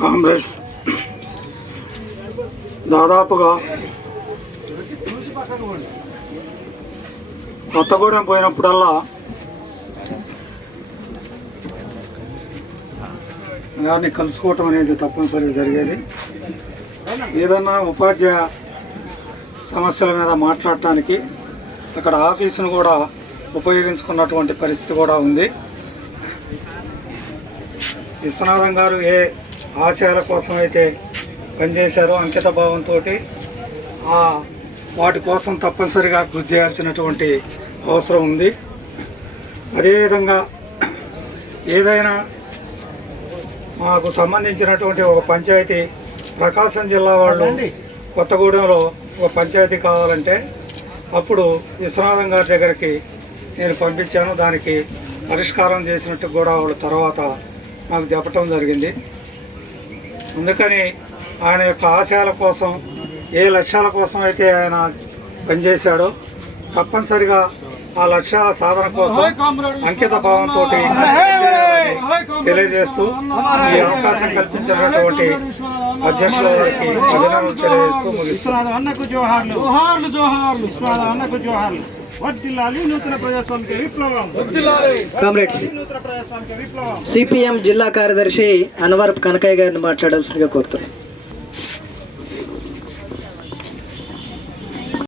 Comrades దాదాపుగా కొత్తగూడెం పోయినప్పుడల్లా గారిని కలుసుకోవటం అనేది తప్పనిసరిగా జరిగేది. ఏదన్నా ఉపాధ్యాయ సమస్యల మీద మాట్లాడటానికి అక్కడ ఆఫీసును కూడా ఉపయోగించుకున్నటువంటి పరిస్థితి కూడా ఉంది. విశ్వనాథం గారు ఏ ఆశయాల కోసం అయితే పనిచేశారో అంకిత భావంతో వాటి కోసం తప్పనిసరిగా కృషి చేయాల్సినటువంటి అవసరం ఉంది. అదేవిధంగా ఏదైనా మాకు సంబంధించినటువంటి ఒక పంచాయతీ ప్రకాశం జిల్లా వాళ్ళు కొత్తగూడెంలో ఒక పంచాయతీ కావాలంటే అప్పుడు విశ్వనాథం గారి దగ్గరికి నేను పంపించాను. దానికి పరిష్కారం చేసినట్టు కూడా వాళ్ళ తర్వాత నాకు చెప్పటం జరిగింది. అందుకని ఆయన యొక్క ఆశయాల కోసం ఏ లక్ష్యాల కోసం అయితే ఆయన పనిచేశాడో తప్పనిసరిగా ఆ లక్ష్యాల సాధన కోసం అంకిత భావంతో తెలియజేస్తూ ఈ అవకాశం కల్పించినటువంటి అధ్యక్షుల వారికి అభినందనలు తెలియజేస్తూ ముగిస్తున్నాను. సిపిఎం జిల్లా కార్యదర్శి అన్వర్ కనకయ్య గారిని మాట్లాడాల్సిందిగా కోరుతున్నాను.